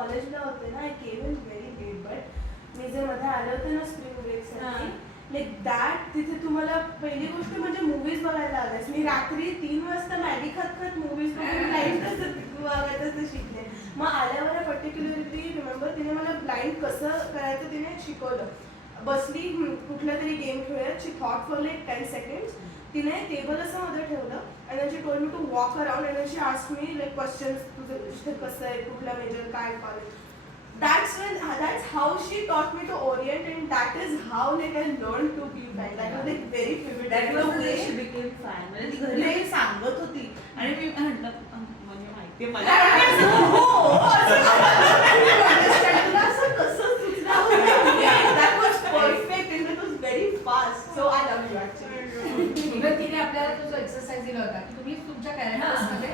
कॉलेजला होते ना, I came in very late, but मी जे मध्ये आले होते ना स्प्रिंग ब्रेकसाठी, लाईक दॅट, तिथे तुम्हाला पहिली गोष्ट म्हणजे मूवीज बघायला आल्यास. मी रात्री 3 वाजता मॅगी खात मूवीज बघून ब्लाइंड कसं वागायचं ते शिकले. मग आल्यावर पर्टिक्युलरली रिमेंबर तिने मला ब्लाइंड कसं करायचं तिने शिकवलं. बसली कुठला तरी गेम खेळत, she thought for like 10 seconds. तिने टेबल असं मध्ये ठेवलं आणि she told me to walk around and she asked me like questions, तुझं कसं आहे, कुठला मेजर, काय college. That's how she taught me to orient, and that is how like I learned to be fan. That was like very vivid. That was the way she became fan. म्हणजे ती घरी सांगत होती आणि मी म्हटलं म्हणजे माहितीये मला. That was perfect and it was very fast. So I love you actually. Even तिने आपल्याला तो एक्सरसाइज दिला होता की तुम्ही तुमच्या कॅरेक्टर्समध्ये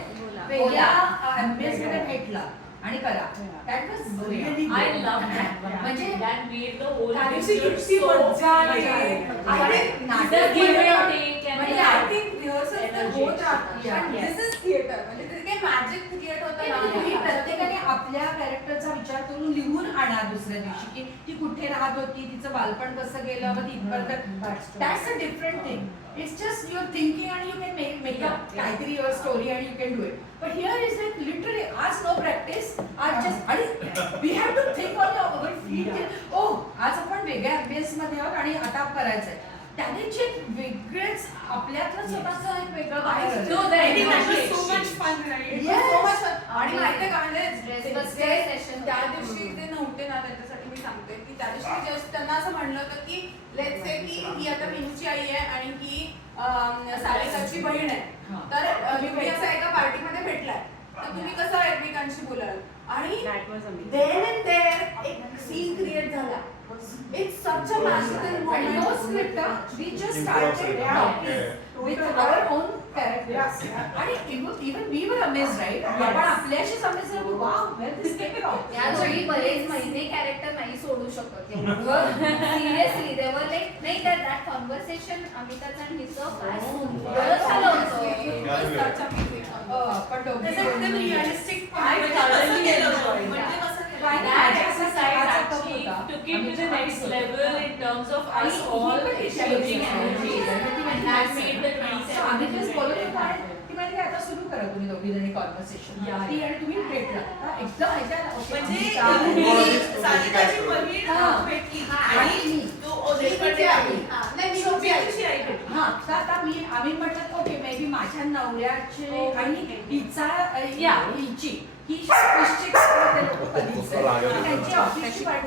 वेगळ्या अँबियन्समध्ये भेटला आणि करा. That was really I love that. म्हणजे दॅट मेड द होल किती मज्जा आली. नाटक म्हणजे आय थिंक रिहर्सल तर होत राहते. दिस इज थिएटर, म्हणजे ते काही मॅजिक क्रिएट होतं ना. तुम्ही प्रत्येकाने आपल्या कॅरेक्टरचा विचार करून लिहून आणा दुसऱ्या दिवशी की ती कुठे राहत होती, तिचं बालपण कसं गेलं, मग तिथपर्यंत. That's a different thing. It's just you're thinking and you can make up काहीतरी your story and you can do it. But here is like literally आज no practice, आज just आणि we have to think on our feet. Oh, आज आपण वेगळ्या अभ्यास मध्ये आहोत आणि आता करायचंय. त्याने जे वेगळेच आपल्यातलं स्वतःचं एक वेगळं बाहेर So much fun, right? Yes. So much fun. आणि माहितीये का म्हणजे session त्या दिवशी ते नव्हते ना, त्यांच्यासाठी मी सांगते की त्या दिवशी जस्ट त्यांना असं म्हणलं होतं की लेट्स से की ही आता मिनूची आई आहे आणि ही सारिकाची बहीण आहे. तर तुम्ही असं एका पार्टीमध्ये भेटलाय, तर तुम्ही कसं एकमेकांशी बोलाल. आणि देन अँड देअर एक सीन क्रिएट झाला. It's such a magical And moment. no script, we just started talking with our own characters. And even we were amazed, right? आपण आपल्याशीच amazed झालो, wow, where this came from? या दोघी बरेच महिने character नाही सोडू शकत. सिरियसली देवर लाईक नाही तर दॅट कॉन्व्हर्सेशन अमिताचं आणि हिचं काय सुंदर झालं होतं. It was such a amazing. पण दोघी त्याचं एकदम realistic I म्हणजे thoroughly कसं केलं enjoyed म्हणजे that. कसं केलं. That exercise actually took it to the next level in terms of us all exchanging energies, and that made the 27 आम्ही just बोलत होतो आणि ती म्हणजे आता सुरू करा तुम्ही दोघी जणी कॉन्व्हर्सेशन. ती आणि तुम्ही भेटला एकदम ऐकायला म्हणजे सारिकाची बहीण भेटली आणि तो ओझेकडे आली. नाही मी सोफियाची आई भेटली. हा तर आता आम्ही म्हटलं ओके मे बी माझ्या नवऱ्याचे आणि हिचा हिची ही त्यांची ऑफिसची पार्टी